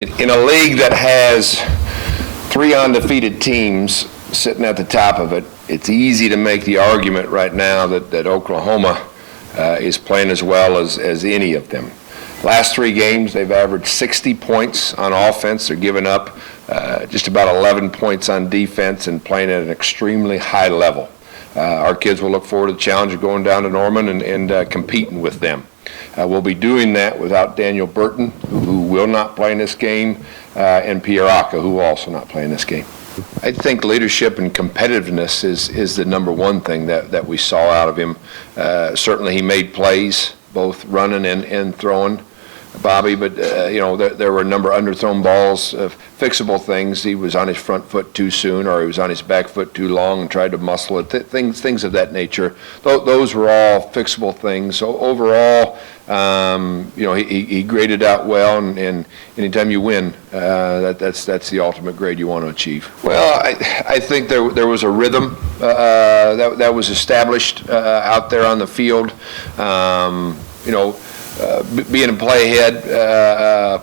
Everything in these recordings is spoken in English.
In a league that has 3 undefeated teams sitting at the top of it, it's easy to make the argument right now that Oklahoma is playing as well as any of them. Last 3 games, they've averaged 60 points on offense. They're giving up just about 11 points on defense and playing at an extremely high level. Our kids will look forward to the challenge of going down to Norman and competing with them. We'll be doing that without Daniel Burton, who will not play in this game, and Pierre Aka, who will also not play in this game. I think leadership and competitiveness is the number one thing that we saw out of him. Certainly he made plays, both running and throwing, Bobby, but there were a number of underthrown balls, fixable things. He was on his front foot too soon, or he was on his back foot too long and tried to muscle it, things of that nature. Those were all fixable things. So overall, he graded out well, and anytime you win, that's the ultimate grade you want to achieve. Well, I think there was a rhythm that was established out there on the field. Being a play ahead,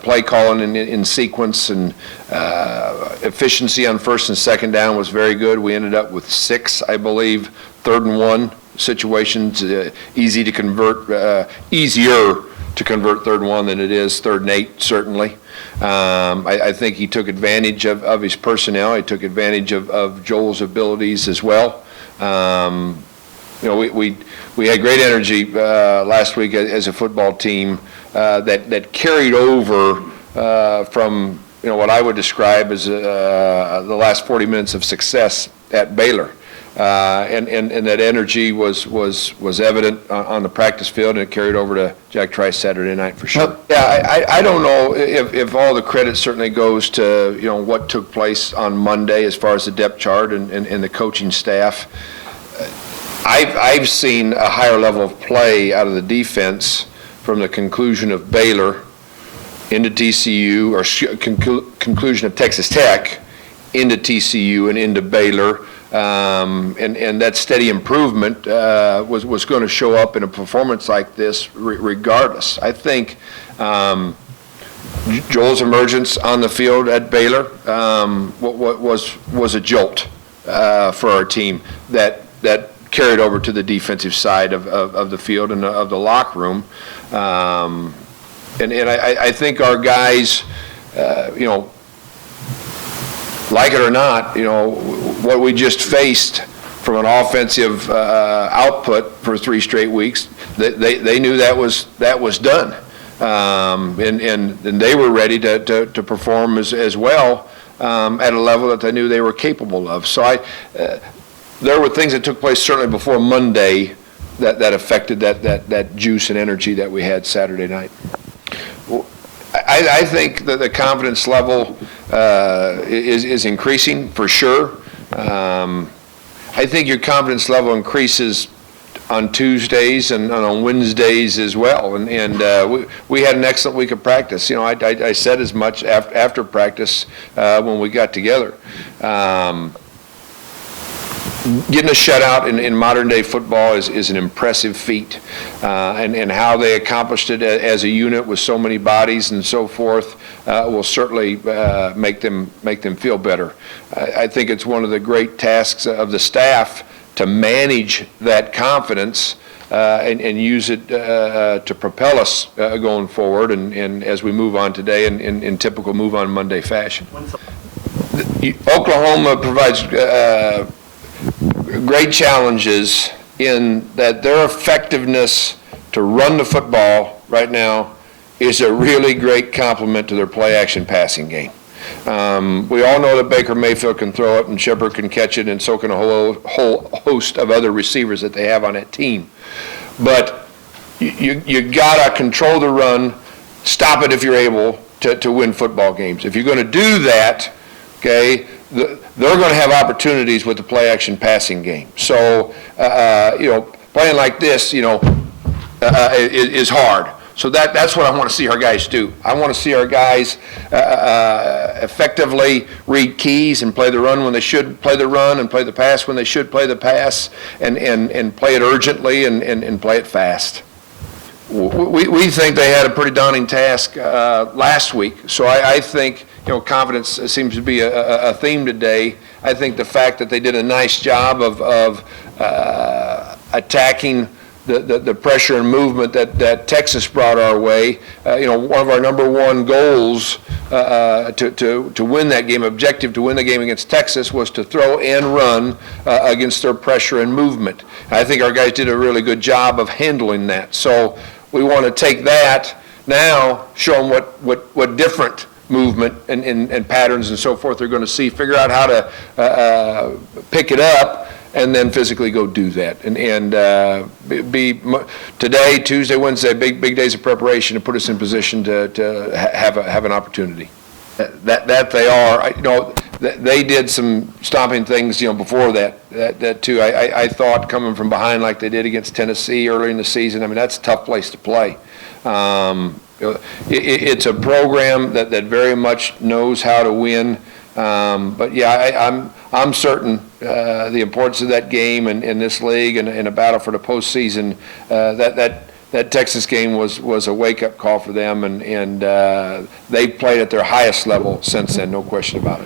play calling in sequence, and efficiency on first and second down was very good. We ended up with 6, I believe, 3rd and 1 situations, easier to convert 3rd and 1 than it is 3rd and 8, certainly. I think he took advantage of his personnel. He took advantage of Joel's abilities as well. We had great energy last week as a football team that carried over from what I would describe as the last 40 minutes of success at Baylor. And that energy was evident on the practice field, and it carried over to Jack Trice Saturday night for sure. Yeah, I don't know if all the credit certainly goes to what took place on Monday as far as the depth chart and the coaching staff. I've seen a higher level of play out of the defense from the conclusion of Baylor into TCU, or conclusion of Texas Tech into TCU and into Baylor. And that steady improvement was going to show up in a performance like this regardless. I think Joel's emergence on the field at Baylor was a jolt for our team that carried over to the defensive side of the field and of the locker room. And I think our guys, like it or not, what we just faced from an offensive output for 3 straight weeks, they knew that was done, and they were ready to perform as well at a level that they knew they were capable of. So there were things that took place certainly before Monday that affected that juice and energy that we had Saturday night. I think that the confidence level is increasing for sure. I think your confidence level increases on Tuesdays and on Wednesdays as well. And we had an excellent week of practice. I said as much after practice when we got together. Getting a shutout in modern day football is an impressive feat, and how they accomplished it as a unit with so many bodies and so forth will certainly make them feel better. I think it's one of the great tasks of the staff to manage that confidence and use it to propel us going forward and as we move on today in typical move on Monday fashion. Oklahoma provides great challenges in that their effectiveness to run the football right now is a really great complement to their play-action passing game. We all know that Baker Mayfield can throw it and Shepard can catch it, and so can a whole host of other receivers that they have on that team. But you got to control the run, stop it if you're able to win football games. If you're going to do that, okay, they're going to have opportunities with the play-action passing game. So, playing like this, is hard. So that's what I want to see our guys do. I want to see our guys effectively read keys and play the run when they should play the run, and play the pass when they should play the pass, and play it urgently and play it fast. We think they had a pretty daunting task last week, so I think, confidence seems to be a theme today. I think the fact that they did a nice job of attacking the pressure and movement that Texas brought our way. One of our number one goals to win that game, objective to win the game against Texas, was to throw and run against their pressure and movement. I think our guys did a really good job of handling that. So we want to take that now, show them what different movement and patterns and so forth they're going to see, figure out how to pick it up, and then physically go do that. And be today, Tuesday, Wednesday, big days of preparation to put us in position to have an opportunity. That they are. They did some stomping things, before that too. I thought coming from behind like they did against Tennessee early in the season, I mean, that's a tough place to play. It's a program that very much knows how to win. But yeah, I'm certain the importance of that game in this league and in a battle for the postseason. That Texas game was a wake-up call for them, and they've played at their highest level since then, no question about it.